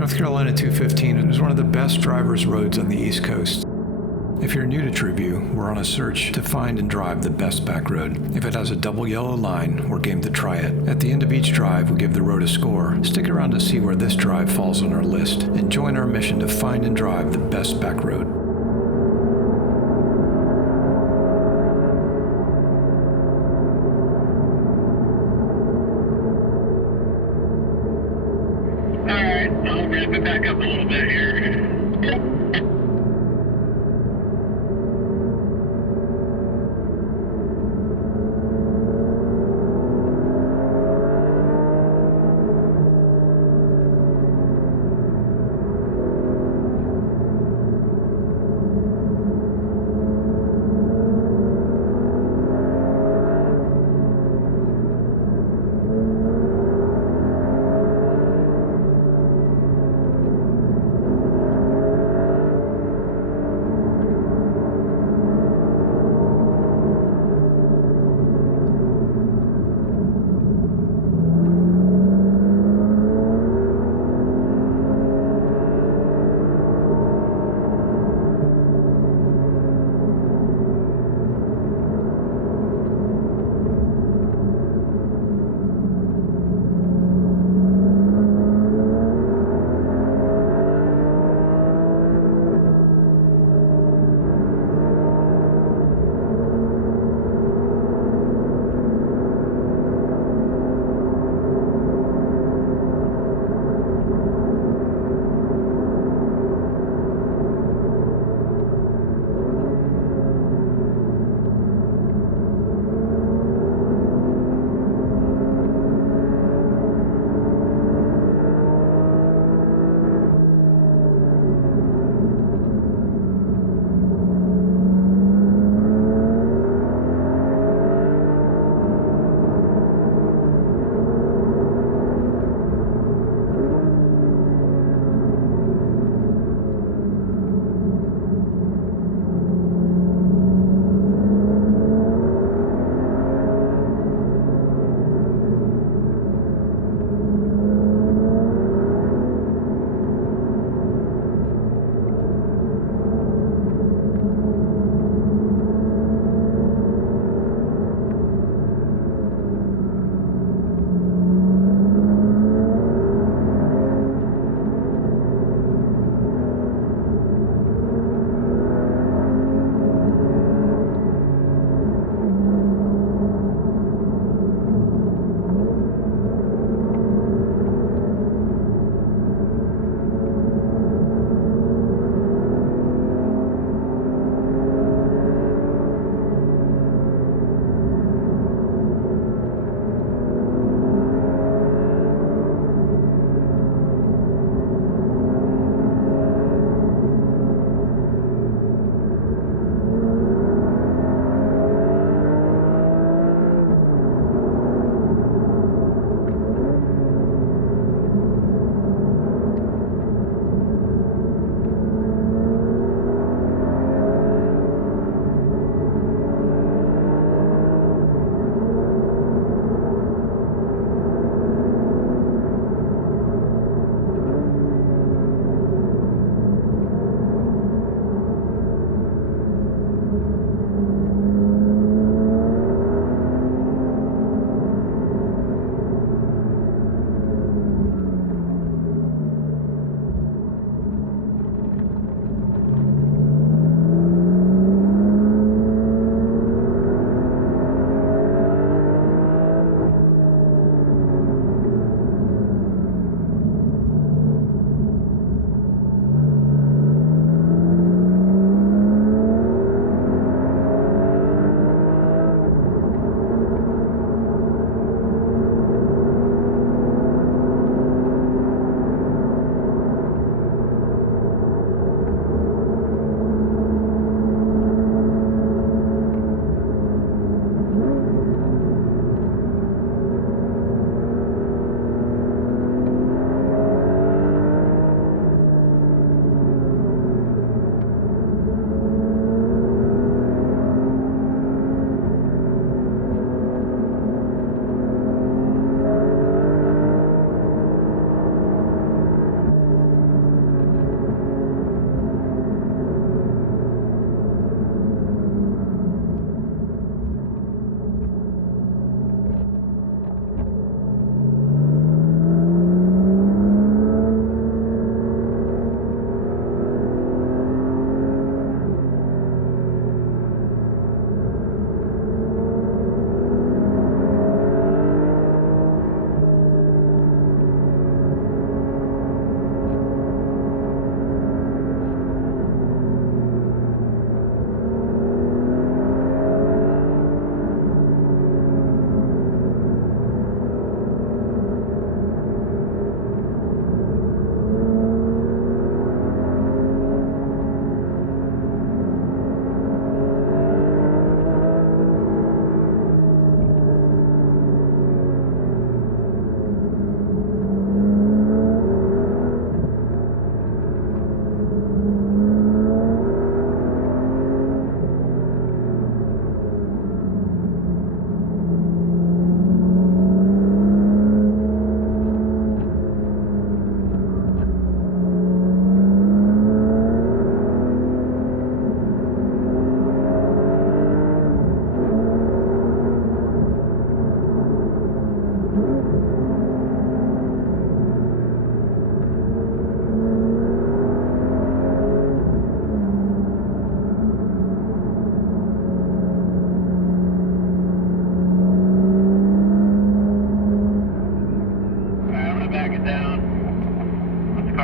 North Carolina 215 is one of the best driver's roads on the East Coast. If you're new to TrueView, we're on a search to find and drive the best back road. If it has a double yellow line, we're game to try it. At the end of each drive, we give the road a score. Stick around to see where this drive falls on our list, and join our mission to find and drive the best back road. Alright, I'll ramp it back up a little bit here.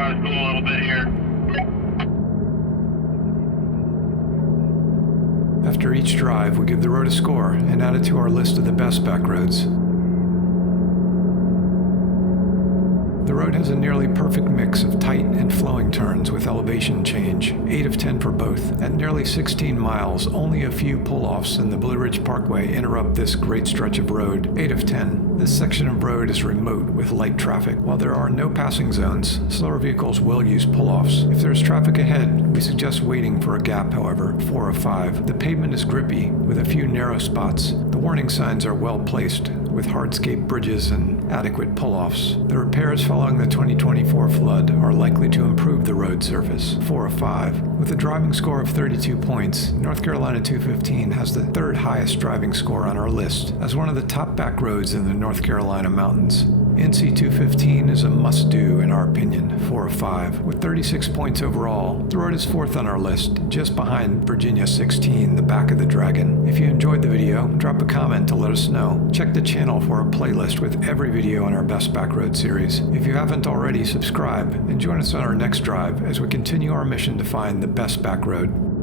trying to cool a little bit here. After each drive, we give the road a score and add it to our list of the best back roads. The road has a nearly perfect mix of tight and flowing turns with elevation change, 8 of 10 for both. At nearly 16 miles, only a few pull-offs in the Blue Ridge Parkway interrupt this great stretch of road, 8 of 10. This section of road is remote with light traffic. While there are no passing zones, slower vehicles will use pull-offs. If there's traffic ahead, we suggest waiting for a gap, however, 4 of 5. The pavement is grippy, with a few narrow spots. The warning signs are well placed, with hardscape bridges and adequate pull-offs. The repairs following the 2024 flood are likely to improve the road surface, 4 of 5. With a driving score of 32 points, North Carolina 215 has the third highest driving score on our list, as one of the top back roads in the North Carolina mountains. NC 215 is a must-do in our opinion, 4 of 5. With 36 points overall, the road is fourth on our list, just behind Virginia 16, the back of the dragon. If you enjoyed the video, drop a comment to let us know. Check the channel for a playlist with every video on our Best Backroad series. If you haven't already, subscribe and join us on our next drive as we continue our mission to find the best back road.